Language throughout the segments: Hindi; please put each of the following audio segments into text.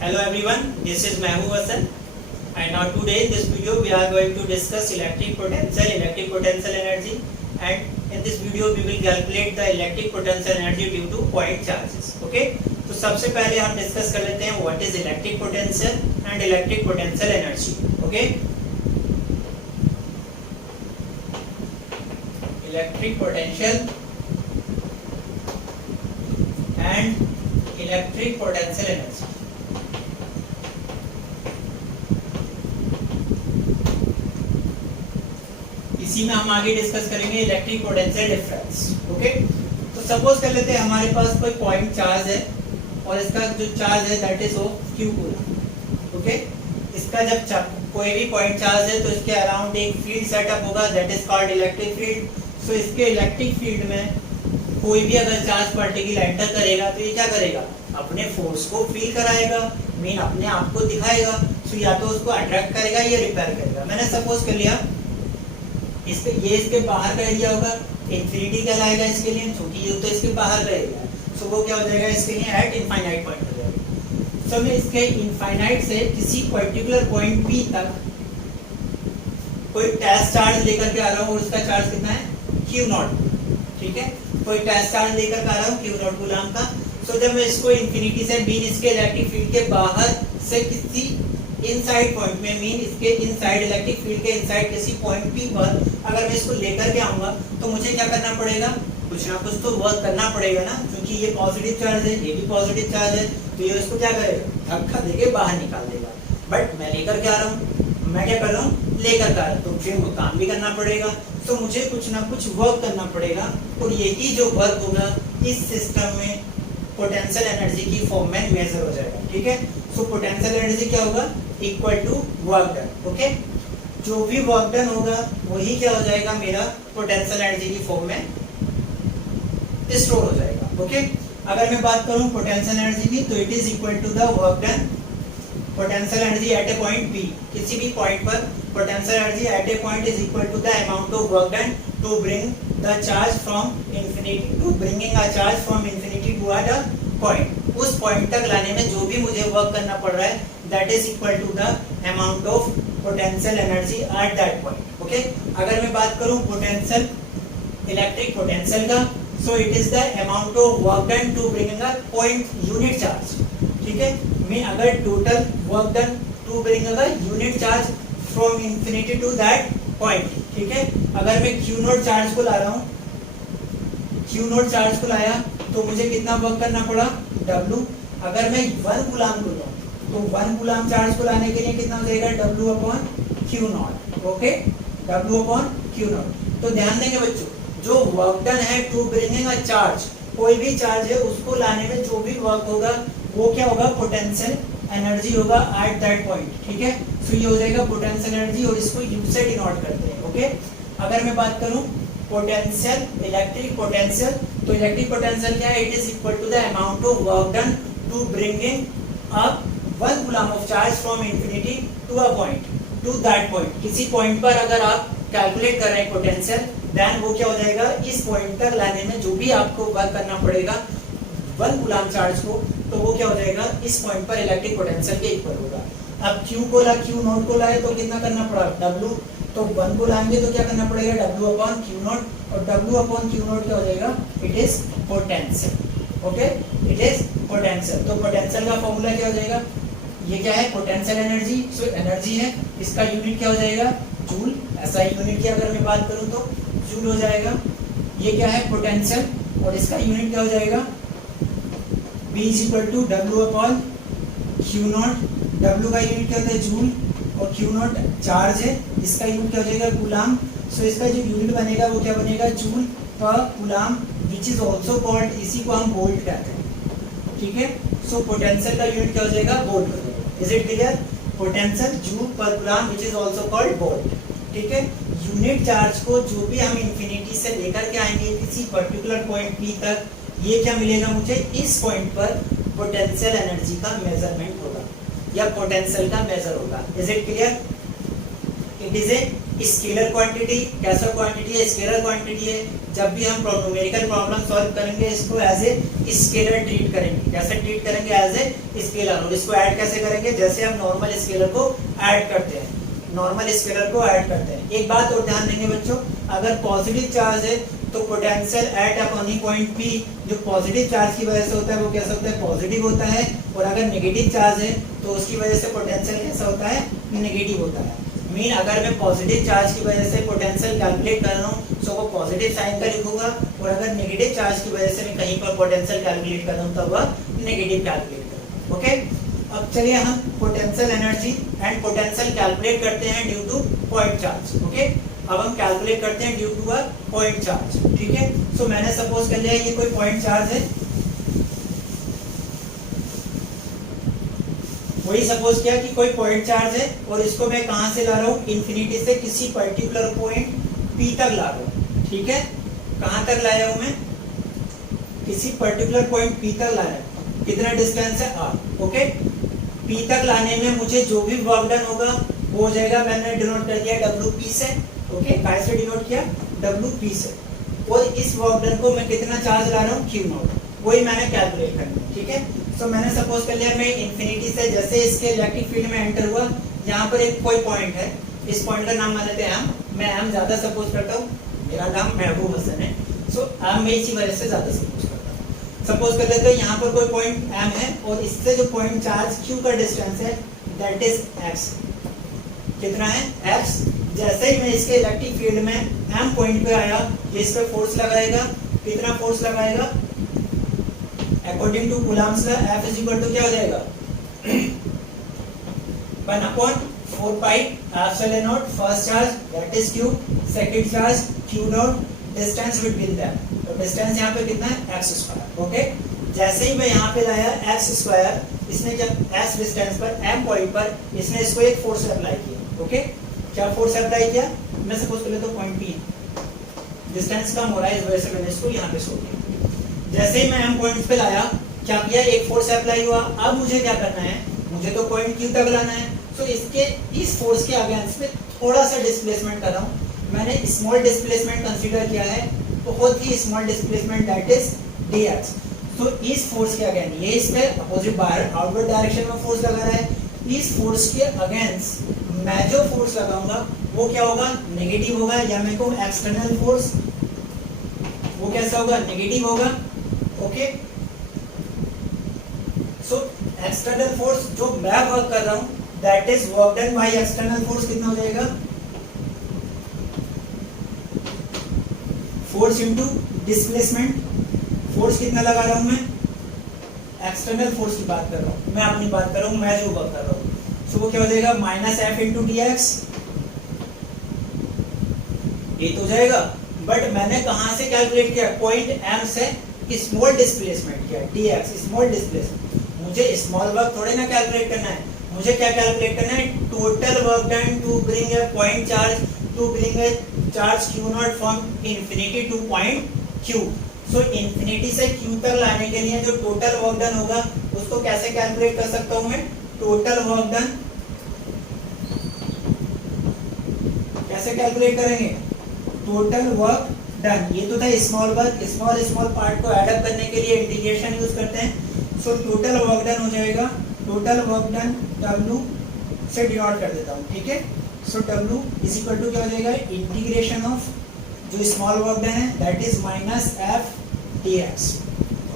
Hello everyone, this is Mehboob Hassan and now today in this video we are going to discuss electric potential energy, and in this video we will calculate the electric potential energy due to point charges. Okay, तो सबसे पहले हम डिस्कस कर लेते हैं what is electric potential and electric potential energy. Okay, electric potential and electric potential energy. इसी में हम आगे डिस्कस करेंगे इलेक्ट्रिक पोटेंशियल डिफरेंस. ओके, तो सपोज कर लेते हैं हमारे पास कोई पॉइंट चार्ज है और इसका जो चार्ज है that is of q coulomb. Okay, इसका जब कोई भी पॉइंट चार्ज है तो इसके अराउंड एक फील्ड सेटअप होगा that is called electric field. So इसके इलेक्ट्रिक फील्ड में कोई भी अगर चार्ज पार्टिकल एंटर करेगा तो ये क्या करेगा, अपने फोर्स को फील कराएगा, मीन अपने आप को दिखाएगा. सो या तो उसको अट्रैक्ट करेगा या रिपेल करेगा. मैंने सपोज कर लिया ये इसके बाहर का एरिया होगा, इंफिनिटी कहलाएगा इसके लिए, क्योंकि ये तो इसके बाहर का एरिया है. सो वो क्या हो जाएगा इसके लिए एट इनफाइनाइट पॉइंट हो जाएगा. सो मैं इसके इनफाइनाइट से किसी पर्टिकुलर पॉइंट P तक कोई टेस्ट चार्ज लेकर के आ रहा हूँ और उसका चार्ज कितना है Q0. ठीक है, कोई टेस्ट चार्ज लेकर के आ रहा हूँ Q0 कूलम का. सो जब मैं इसको इंफिनिटी से मीन इसके इलेक्ट्रिक फील्ड के बाहर से किसी इनसाइड पॉइंट में मीन इसके इनसाइड इलेक्ट्रिक फील्ड के इनसाइड किसी पॉइंट P पर अगर मैं इसको लेकर के आऊंगा तो मुझे क्या करना पड़ेगा, कुछ ना कुछ तो वर्क करना पड़ेगा ना, क्योंकि ये पॉजिटिव चार्ज है, ये भी पॉजिटिव चार्ज है, तो ये इसको क्या करेगा, धक्का देके बाहर निकाल देगा. बट मैं लेकर के आ रहा हूँ, मैं क्या कर रहा हूँ, लेकर के आ रहा हूँ, तो फिर काम भी करना पड़ेगा. तो मुझे कुछ ना कुछ वर्क करना पड़ेगा और यही जो वर्क होगा इस सिस्टम में पोटेंशियल एनर्जी की फॉर्म में मेजर हो जाएगा. ठीक है, सो पोटेंशियल एनर्जी क्या होगा, equal to work done. Okay, जो भी वर्क डन होगा वही क्या हो जाएगा, मेरा पोटेंशियल एनर्जी की फॉर्म में स्टोर हो जाएगा. ओके, अगर मैं बात करूं पोटेंशियल एनर्जी की तो it is equal to the work done potential energy at a point P. किसी भी पॉइंट पर potential energy at a point is equal to the amount of work done to bring the charge from infinity to bringing a charge from infinity to a point. उस पॉइंट तक लाने में जो भी मुझे वर्क करना पड़ रहा है that is equal to the amount of potential energy at that point. Okay, अगर मैं बात करूं पोटेंशियल इलेक्ट्रिक पोटेंशियल का, so it is the amount of work done to bring a point unit charge. ठीक है, मैं अगर total work done to bring a unit charge from infinity to that point. ठीक है, अगर मैं Q0 चार्ज को ला रहा हूँ, Q0 चार्ज को लाया तो मुझे कितना वर्क करना पड़ा, W. अगर मैं 1 कूलम को लूं तो 1 कूलम चार्ज को लाने के लिए कितना हो जाएगा, W upon Q0. Okay, W upon Q0. तो ध्यान देंगे बच्चों, जो वर्क डन है टू ब्रिंगिंग अ चार्ज, कोई भी चार्ज है उसको लाने में जो भी वर्क होगा वो क्या होगा, पोटेंशियल एनर्जी होगा एट दैट पॉइंट. ठीक है, सो ये हो जाएगा पोटेंशियल एनर्जी और इसको U से डिनोट करते हैं. ओके, अगर मैं बात करूं पोटेंशियल इलेक्ट्रिक पोटेंशियल, तो इलेक्ट्रिक पोटेंशियल क्या है, it is equal to the amount of work done to bringing up 1 coulomb of charge from infinity to a point to that point. किसी पॉइंट पर अगर आप कैलकुलेट कर रहे हैं पोटेंशियल, देन वो क्या हो जाएगा, इस पॉइंट तक लाने में जो भी आपको वर्क करना पड़ेगा 1 कूलम चार्ज को, तो वो क्या हो जाएगा, इस पॉइंट पर इलेक्ट्रिक पोटेंशियल के इक्वल होगा. अब Q0 को लाए तो कितना करना पड़ा, W. तो 1 को लाएंगे तो क्या करना पड़ेगा, W अपॉन Q0, और W अपॉन Q0 क्या हो जाएगा, it is potential. Okay, it is potential. तो पोटेंशियल का फॉर्मूला क्या हो जाएगा, ये क्या है, पोटेंशियल एनर्जी. सो एनर्जी है, इसका यूनिट क्या हो जाएगा, जूल. ऐसा ही यूनिट की अगर मैं बात करूं तो जूल हो जाएगा. ये क्या है, पोटेंशियल, और इसका यूनिट क्या हो जाएगा, B is equal to W upon Q0. W का यूनिट क्या होता है, जूल, और Q0 चार्ज है, इसका यूनिट क्या हो जाएगा, कूलम. सो इसका जो यूनिट बनेगा वो क्या बनेगा, जूल पर coulomb, which is also called, इसी को हम वोल्ट कहते हैं. ठीक है, सो पोटेंशियल का यूनिट क्या हो जाएगा, volt. Is it clear, potential joule पर coulomb which is also called volt. ठीक है, यूनिट चार्ज को जो भी हम इंफिनिटी से लेकर के आएंगे किसी पर्टिकुलर पॉइंट P तक, ये क्या मिलेगा मुझे, इस पॉइंट पर पोटेंशियल एनर्जी का मेजरमेंट होगा या पोटेंशियल का मेजर होगा. Is it clear, it is a scalar quantity, कैसा क्वांटिटी है, स्केलर क्वांटिटी है। जब भी हम न्यूमेरिकल प्रॉब्लम सॉल्व करेंगे इसको एज ए स्केलर ट्रीट करेंगे। कैसे ट्रीट करेंगे, एज ए स्केलर। और इसको ऐड कैसे करेंगे, जैसे हम नॉर्मल स्केलर को ऐड करते हैं, नॉर्मल स्केलर को ऐड करते हैं। एक बात और ध्यान देंगे बच्चों, अगर पॉजिटिव चार्ज है तो potential at upon point P जो पॉजिटिव चार्ज की वजह से होता है वो कैसा होता है, पॉजिटिव होता है। और अगर नेगेटिव चार्ज है तो उसकी वजह से पोटेंशियल कैसा होता है, नेगेटिव होता है। मीन अगर मैं पॉजिटिव चार्ज की वजह से पोटेंशियल कैलकुलेट कर रहा हूँ तो वो पॉजिटिव साइन का लिखूंगा, और अगर नेगेटिव चार्ज की वजह से मैं कहीं पर पोटेंशियल कैलकुलेट कर रहा हूँ तो वह नेगेटिव कैलकुलेट करूँगा। ओके, अब चलिए हम potential energy and potential calculate करते हैं due to point charge. Okay, अब हम कैलकुलेट करते हैं due to a point charge. ठीक है, सो मैंने सपोज कर लिया ये कोई पॉइंट चार्ज है, वही सपोज किया कि कोई पॉइंट चार्ज है और इसको मैं कहां से ला रहा हूं, इंफिनिटी से किसी पर्टिकुलर पॉइंट पी तक ला रहा हूं। ठीक है, कहां तक लाया हूं मैं, किसी पर्टिकुलर पॉइंट पी तक लाया। कितना डिस्टेंस है, आर। ओके, पी तक लाने में मुझे जो भी वर्क डन होगा वो हो जाएगा, मैंने डिनोट कर दिया डब्ल्यू पी से। ओके, काय से डिनोट किया, डब्ल्यू पी से। और इस वर्क डन को मैं कितना चार्ज ला रहा हूँ, क्यू नॉट, वही मैंने कैलकुलेट करना है। ठीक है, तो मैंने सपोज कर लिया मैं इंफिनिटी से जैसे इसके इलेक्ट्रिक फील्ड में एंटर हुआ, यहाँ पर एक कोई पॉइंट है, इस पॉइंट का नाम मान लेते हैं एम। मैं एम ज्यादा सपोज करता हूँ, मेरा नाम महबूब हसन है, सो एम मैं इसी वजह से ज्यादा सपोज करता हूँ। सपोज कर लेते हैं यहाँ पर कोई पॉइंट एम है और इससे जो पॉइंट चार्ज क्यू का डिस्टेंस है दैट इज एक्स। कितना है, एक्स। जैसे ही मैं इसके इलेक्ट्रिक फील्ड में एम पॉइंट पे आया, ये इस पे फोर्स लगाएगा। कितना फोर्स लगाएगा, according to Coulomb's law F is equal to क्या हो जाएगा, 1/4 pi epsilon not first charge that is q, second charge q not, distance between them. तो डिस्टेंस यहाँ पे कितना है, x स्क्वायर। ओके, जैसे ही मैं यहाँ पे लाया x स्क्वायर, इसने जब s डिस्टेंस पर m पॉइंट पर इसने इसको एक फोर्स अप्लाई किया। ओके, क्या फोर्स अप्लाई किया, मैं सपोज कर लेता हूं पॉइंट p है, डिस्टेंस कम हो रहा है इस वजह से मैंने इसको यहाँ पे छोड़ दिया। जैसे ही मैं एम पॉइंट पे लाया, क्या किया, एक फोर्स अप्लाई हुआ। अब मुझे क्या करना है, मुझे तो पॉइंट क्यू तक लाना है। सो इसके इस फोर्स के अगेंस्ट में थोड़ा सा डिस्प्लेसमेंट कर रहा हूँ। मैंने स्मॉल डिस्प्लेसमेंट कंसीडर किया है, बहुत ही small displacement that is dx। तो इस फोर्स के अगेंस्ट, ये इस पे अपोजिट बाहर आउटवर्ड डायरेक्शन में फोर्स लगा रहा है, इस फोर्स के अगेंस्ट मैं जो फोर्स लगाऊंगा वो क्या होगा, नेगेटिव होगा, या मैं कहूँ एक्सटर्नल फोर्स, वो कैसा होगा, नेगेटिव होगा। ओके, सो एक्सटर्नल फोर्स जो मैं वर्क कर रहा हूं that is work done by external force, कितना हो जाएगा, फोर्स इनटू डिस्प्लेसमेंट। फोर्स कितना लगा रहा हूं मैं, एक्सटर्नल फोर्स की बात कर रहा हूं, मैं अपनी बात कर रहा हूं, मैं जो वर्क कर रहा हूं। सो वो क्या हो जाएगा, minus F into D x, ये तो हो जाएगा। बट मैंने कहां से कैलकुलेट किया, पॉइंट एम से स्मॉल डिस्प्लेसमेंट किया, dx स्मॉल डिस्प्लेसमेंट। मुझे स्मॉल वर्क थोड़े ना कैलकुलेट करना है, मुझे क्या कैलकुलेट करना है, total work done to bring a point charge, to bring a charge q not from infinity to point q। So infinity से q तक लाने के लिए जो टोटल वर्क डन होगा उसको कैसे कैलकुलेट कर सकता हूं मैं, टोटल वर्क डन कैसे कैलकुलेट करेंगे, टोटल वर्क डन। ये तो था स्मॉल वर्क, स्मॉल पार्ट को ऐड अप करने के लिए इंटीग्रेशन यूज करते हैं। सो टोटल वर्क डन हो जाएगा, टोटल वर्क डन W से डिनोट कर देता हूँ। ठीक है, सो W इज इक्वल टू क्या हो जाएगा, इंटीग्रेशन ऑफ जो स्मॉल वर्क डन है that is minus F dx।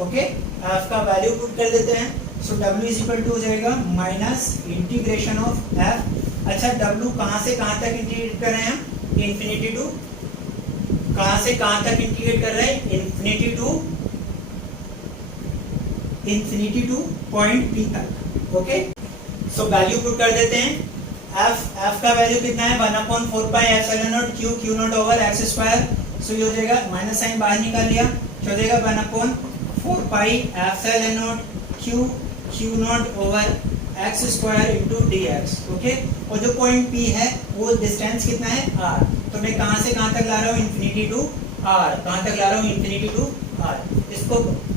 Okay, f का वैल्यू पुट कर देते हैं। सो W इज इक्वल टू हो जाएगा माइनस इंटीग्रेशन ऑफ f। अच्छा, W कहाँ से कहाँ तक इंटीग्रेट कर रहे हैं हम, इंफिनिटी टू, कहां से कहां तक इंटीग्रेट कर रहे हैं, इंफिनिटी टू पॉइंट P तक। ओके, सो वैल्यू पुट कर देते हैं। f का वैल्यू कितना है, 1/4 pi epsilon not q naught over x square. So ये हो जाएगा, माइनस साइन बाहर निकाल लिया, क्या हो जाएगा, 1/4 pi epsilon not q naught over x square into dx। Okay, और जो पॉइंट P है वो डिस्टेंस कितना है, r। तो मैं कहां से कहां तक ला रहा हूं, इंफिनिटी टू r, कहां तक ला रहा हूं, इंफिनिटी टू r। इसको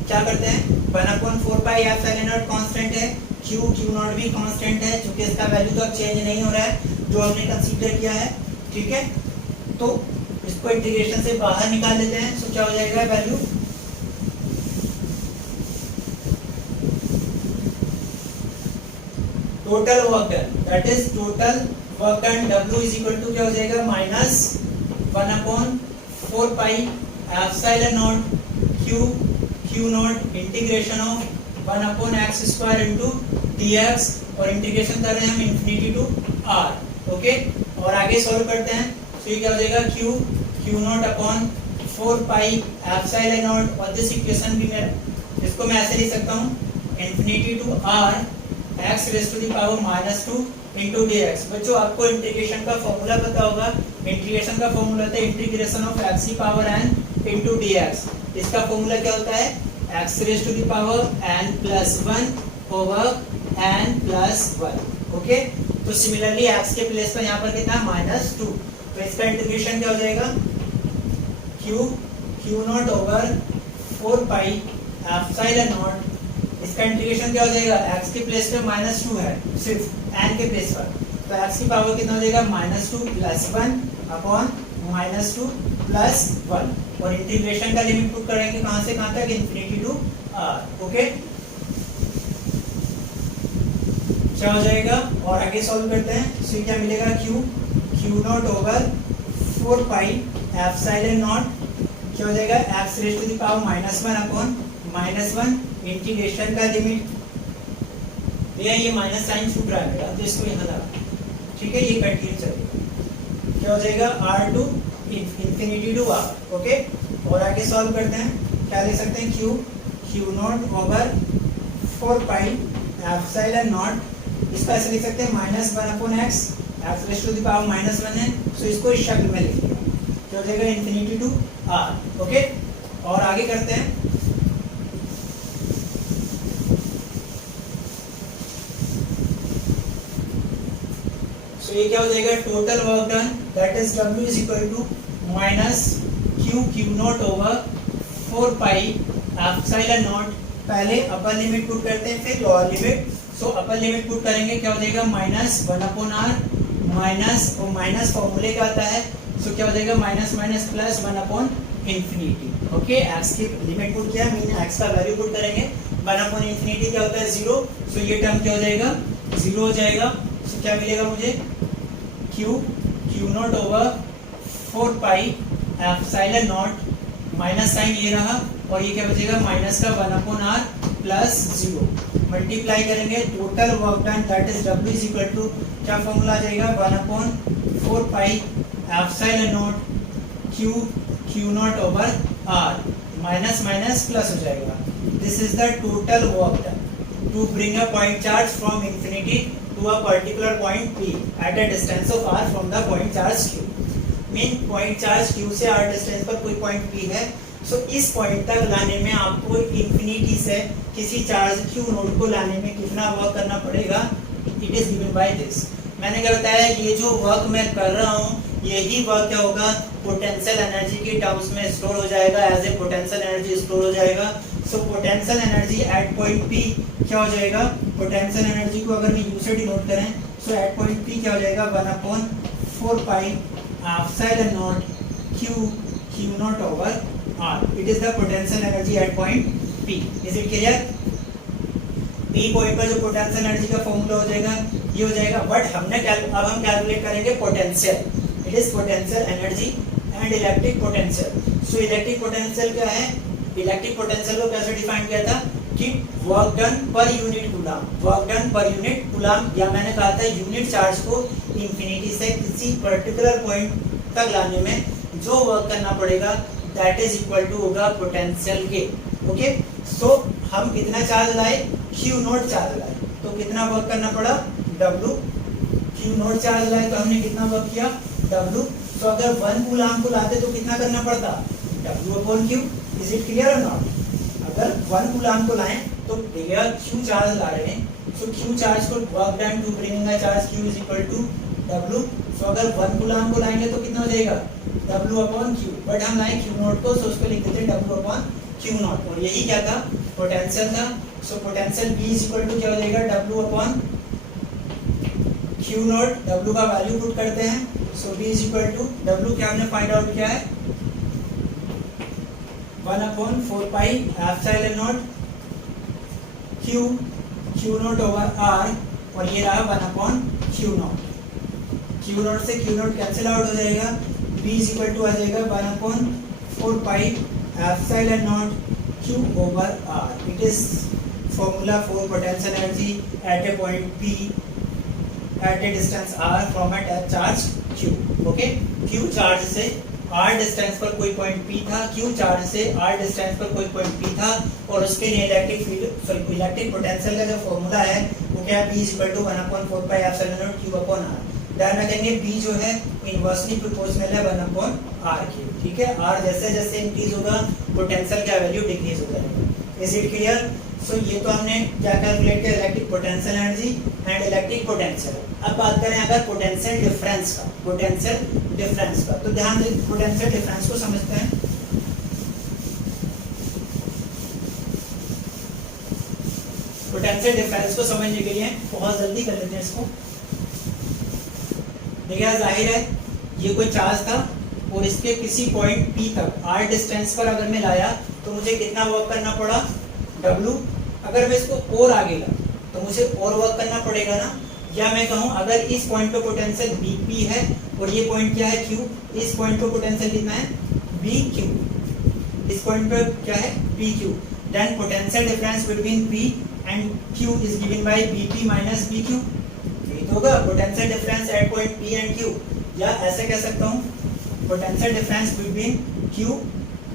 क्या करते हैं, 1/4 पाई एप्सिलॉन नॉट कांस्टेंट है, q नॉट भी कांस्टेंट है, क्योंकि इसका वैल्यू तो अब चेंज नहीं हो रहा है जो हमने कंसीडर किया है। ठीक है, तो इसको इंटीग्रेशन से बाहर निकाल लेते हैं। सो क्या हो जाएगा value, total work done, that is total work done W is equal to क्या हो जाएगा minus 1/4 pi epsilon not Q not integration of 1/x square into dx, और इंटीग्रेशन कर रहे हैं हम इंफिनिटी टू r। ओके, और आगे सॉल्व करते हैं। तो ये क्या हो जाएगा Q not upon 4 pi epsilon not, और दिस इक्वेशन भी मैं इसको मैं ऐसे लिख सकता हूँ infinity to r x raise to the power -2 into dx। बच्चों आपको इंटीग्रेशन का फॉर्मूला पता होगा, इंटीग्रेशन का फॉर्मूला होता है इंटीग्रेशन ऑफ x की पावर n इनटू dx। इसका फॉर्मूला क्या होता है x raise to the power n plus 1 over n plus 1। ओके, तो सिमिलरली x के प्लेस पर यहाँ पर कितना -2, तो इसका इंटीग्रेशन क्या हो जाएगा q naught over 4 pi epsilon naught, इसका इंटीग्रेशन क्या हो जाएगा x के प्लेस पे -2 है सिर्फ n के प्लेस पर, तो x की पावर कितना हो जाएगा -2 प्लस 1 अपॉन -2 प्लस 1, और इंटीग्रेशन का लिमिट पुट करेंगे कहां से कहां तक, इंफिनिटी टू r। ओके, क्या हो जाएगा, और आगे सॉल्व करते हैं। सो क्या मिलेगा q naught over 4 pi epsilon naught, क्या हो जाएगा x raise to the power -1 upon -1 integration का लिमिट, ये माइनस साइन छूट रहा है बेटा, तो इसको यहाँ लगा, ठीक है, ये कंटिन्यू चलेगा। क्या हो जाएगा r to infinity to r। Okay, और आगे सॉल्व करते हैं। क्या लिख सकते हैं q naught over 4 pi epsilon naught, इसका ऐसे लिख सकते हैं -1 upon x, x raise to the power -1 है, सो इसको इस शक्ल में लिख लिया। क्या हो जाएगा इंफिनिटी टू r। ओके, और आगे करते हैं। ये क्या हो जाएगा total work done, that is W is equal to minus Q naught over 4 pi epsilon naught. पहले अपर लिमिट पुट करते हैं फिर lower limit. So upper limit put करेंगे क्या हो जाएगा -1 अपॉन r, माइनस और माइनस फॉर्मूले का आता है, सो क्या हो जाएगा minus minus plus 1 upon infinity. Okay, x की लिमिट पुट किया, मीन x का वैल्यू पुट करेंगे, 1 अपॉन इंफिनिटी क्या होता है 0, सो ये टर्म क्या हो जाएगा 0 हो जाएगा। सो क्या मिलेगा मुझे Q naught over 4 pi epsilon naught, minus sign ये रहा, और ये क्या बचेगा माइनस का 1 अपॉन r प्लस 0, मल्टीप्लाई करेंगे total work done, that is W is equal to क्या फॉर्मूला आ जाएगा 1 upon 4 pi epsilon not Q naught over r, minus minus plus हो जाएगा। This is the total work done to bring a point charge from infinity to a particular point P at a distance of r from the point charge Q। Mean point charge Q से r डिस्टेंस पर कोई पॉइंट P है, सो इस पॉइंट तक लाने में आपको इंफिनिटी से किसी चार्ज Q नोड को लाने में कितना वर्क करना पड़ेगा, it is given by this. मैंने क्या बताया, ये जो वर्क मैं कर रहा हूँ यही वर्क क्या होगा पोटेंशियल एनर्जी की टर्म्स में स्टोर हो जाएगा, as a potential energy store हो जाएगा। So potential energy at point P क्या हो जाएगा, पोटेंशियल एनर्जी को अगर हम U से डिनोट करें, सो एट पॉइंट P क्या हो जाएगा 1 upon 4 pi epsilon not Q naught over R, it is the potential energy at point P। Is it clear? P point पर जो पोटेंशियल एनर्जी का फॉर्मूला हो जाएगा ये हो जाएगा, बट अब हम कैलकुलेट करेंगे potential, it is potential energy and electric potential. So electric potential क्या है, इलेक्ट्रिक पोटेंशियल को कैसे डिफाइन किया था कि work done per unit coulomb, work done per unit coulomb, या मैंने कहा था यूनिट चार्ज को इंफिनिटी से किसी पर्टिकुलर पॉइंट तक लाने में जो वर्क करना पड़ेगा दैट इज इक्वल टू होगा पोटेंशियल के। ओके, सो हम कितना चार्ज लाए, Q नॉट चार्ज लाए, तो कितना वर्क करना पड़ा W, Q नॉट चार्ज लाए तो हमने कितना वर्क किया W। तो अगर 1 कूलम को लाते तो कितना करना पड़ता W upon Q। Is it clear और नॉट? अगर 1 कूलम को लाएं तो Q चार्ज ला रहे हैं, सो Q चार्ज को work done to bringing a charge Q is equal to W। So अगर 1 कूलम को लाएंगे तो कितना हो जाएगा W अपॉन Q, बट हम लाए Q नॉट को, सो उसको लिख देते W अपॉन Q नॉट, और यही क्या था पोटेंशियल था। So potential B is equal to क्या हो जाएगा W upon Q naught, W का वैल्यू पुट करते हैं, so B is equal to W क्या हमने फाइंड आउट किया है 1/4 pi epsilon not Q naught over R और ये रहा 1/Q नॉट। Q नॉट से Q नॉट कैंसिल आउट हो जाएगा, B इज इक्वल टू आ जाएगा 1/4 pi epsilon not Q over R। It is formula for potential energy at a point P at a distance R from a charge Q. Okay, Q charge से R डिस्टेंस पर कोई पॉइंट P था, Q चार्ज से R डिस्टेंस पर कोई पॉइंट P था और उसके लिए electric field sorry electric potential का जो फॉर्मूला है वो क्या है P equal to 1/4 pi epsilon not Q upon R। ध्यान रखेंगे B जो है इनवर्सली प्रोपोर्शनल है 1/R के। ठीक है, R जैसे जैसे इंक्रीज होगा पोटेंशियल का वैल्यू डिक्रीज हो जाएगा। Is it clear? सो ये तो हमने क्या कैलकुलेट किया electric potential energy and electric potential. अब बात करें अगर पोटेंशियल डिफरेंस का, तो ध्यान दें पोटेंशियल डिफरेंस को समझते हैं। पोटेंशियल डिफरेंस को समझने के लिए बहुत जल्दी कर लेते हैं इसको। देखिए जाहिर है ये कोई चार्ज था और इसके किसी पॉइंट P तक R डिस्टेंस पर अगर मैं लाया तो मुझे कितना वर्क करना पड़ा W। अगर मैं इसको और आगे ला तो मुझे और वर्क करना पड़ेगा ना। या मैं कहूँ अगर इस पॉइंट पे पोटेंशियल BP है और ये पॉइंट क्या है Q, इस पॉइंट पे पोटेंशियल कितना है BQ, इस पॉइंट पे क्या है BQ, then potential difference between P and Q is given by BP minus BQ। ये तो होगा potential difference at point P and Q। या ऐसे कह सकता हूँ potential difference between Q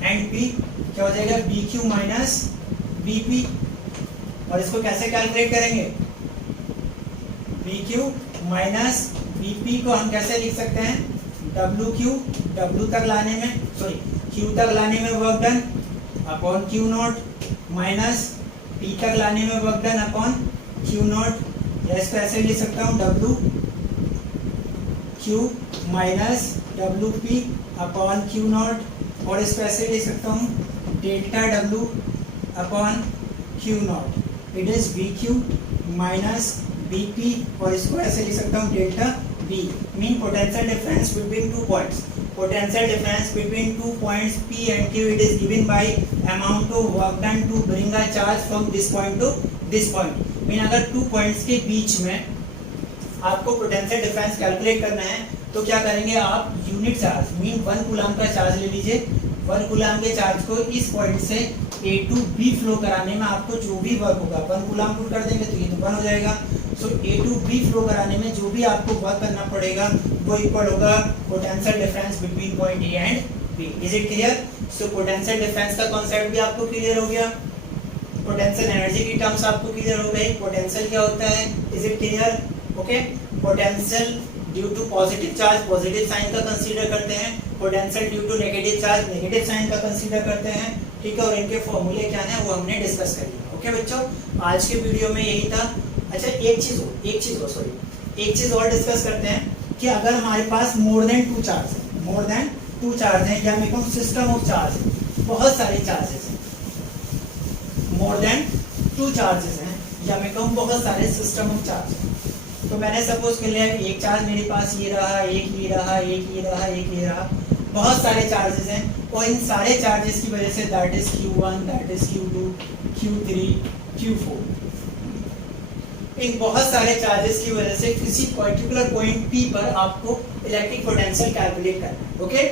and P क्या हो जाएगा BQ माइनस BP। और इसको कैसे कैलकुलेट करेंगे BQ माइनस BP को हम कैसे लिख सकते हैं WQ, W तक लाने में सॉरी Q तक लाने में work done upon Q not minus P तक लाने में work done upon Q not. या इसको ऐसे लिख सकता हूँ WQ minus WP upon Q not और इसको ऐसे लिख सकता हूँ delta W upon Q not. It is BQ minus BP और इसको ऐसे लिख सकता हूँ delta B। Mean potential difference between two points, potential difference between two points P and Q it is given by amount of work done to bring a charge from this point to this point. Mean अगर टू पॉइंट्स के बीच में आपको पोटेंशियल डिफरेंस कैलकुलेट करना है तो क्या करेंगे आप यूनिट चार्ज मीन 1 कूलम का चार्ज ले लीजिए। 1 कूलम के चार्ज को इस पॉइंट से A टू B फ्लो कराने में आपको जो भी वर्क होगा 1 कूलम पुट कर देंगे तो ये तो 1 हो जाएगा। सो A टू B फ्लो कराने में जो भी आपको वर्क करना पड़ेगा वो इक्वल होगा potential difference between point A and B। Is it clear? So potential difference का कॉन्सेप्ट भी आपको क्लियर हो गया, पोटेंशियल एनर्जी की टर्म्स आपको क्लियर हो गई, पोटेंशियल क्या होता है। Is it clear? Okay, potential due to positive charge positive sign का कंसीडर करते हैं, potential due to negative charge negative sign का कंसीडर करते हैं। ठीक है, और इनके फॉर्मूले क्या हैं वो हमने डिस्कस कर लिया। ओके बच्चों, आज के वीडियो में यही था। अच्छा एक चीज और डिस्कस करते हैं कि अगर हमारे पास मोर देन टू चार्ज है या मैं कहूँ सिस्टम ऑफ चार्ज है, बहुत सारे चार्जेस हैं, मोर देन टू चार्जेस हैं या मैं कहूँ बहुत सारे सिस्टम ऑफ चार्ज हैं। तो मैंने सपोज कर लिया कि एक चार्ज मेरे पास ये रहा, एक ये रहा, एक ये रहा, एक ये रहा, बहुत सारे चार्जेस हैं और इन सारे चार्जेस की वजह say that is Q1, that is Q2, Q3, Q4, इन बहुत सारे चार्जेस की वजह से किसी पर्टिकुलर पॉइंट P पर आपको इलेक्ट्रिक पोटेंशियल कैलकुलेट करना है। ओके,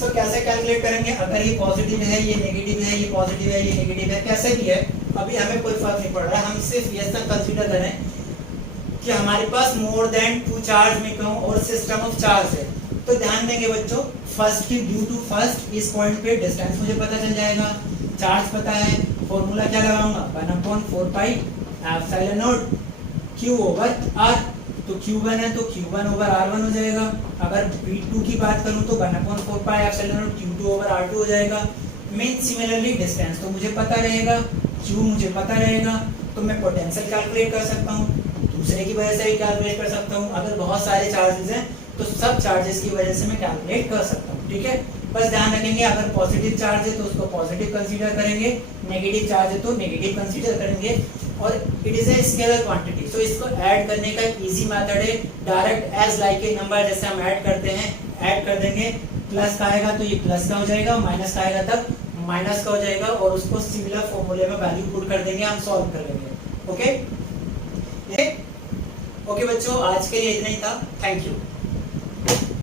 सो कैसे कैलकुलेट करेंगे? अगर ये पॉजिटिव है, ये नेगेटिव है, ये पॉजिटिव है, ये नेगेटिव है, कैसे भी है अभी हमें कोई फर्क नहीं पड़ रहा, हम सिर्फ ये तक कंसीडर करें कि हमारे पास मोर देन टू चार्ज में कहूँ और सिस्टम ऑफ चार्ज है। तो ध्यान देंगे बच्चों, फर्स्ट की ड्यू टू फर्स्ट इस पॉइंट पे डिस्टेंस मुझे पता चल जाएगा, चार्ज पता है, फॉर्मूला क्या लगाऊंगा 1/4 pi epsilon not Q over R। तो Q1 है तो Q1 ओवर R1 हो जाएगा। अगर V2 की बात करूं तो 1/4 pi epsilon not Q2 over R2 हो जाएगा। मीन सिमिलरली डिस्टेंस तो मुझे पता रहेगा, Q मुझे पता रहेगा, तो मैं पोटेंशियल कैलकुलेट कर सकता हूँ, दूसरे की वजह से भी कैलकुलेट कर सकता हूँ। अगर बहुत सारे चार्जेस हैं तो सब चार्जेस की वजह से मैं कैलकुलेट कर सकता हूँ। ठीक है, बस ध्यान रखेंगे अगर पॉजिटिव चार्ज है तो उसको पॉजिटिव कंसीडर करेंगे, नेगेटिव चार्ज है तो नेगेटिव कंसीडर करेंगे। और it is a scalar quantity. So इसको ऐड करने का एक इजी मेथड है, direct as like a number जैसे हम ऐड करते हैं, ऐड कर देंगे, प्लस का आएगा तो ये प्लस का हो जाएगा, माइनस का आएगा तब माइनस का हो जाएगा, और उसको सिमिलर फॉर्मूले में वैल्यू पुट कर देंगे, हम सॉल्व कर लेंगे। ओके ओके बच्चों, आज के लिए इतना ही था। Thank you.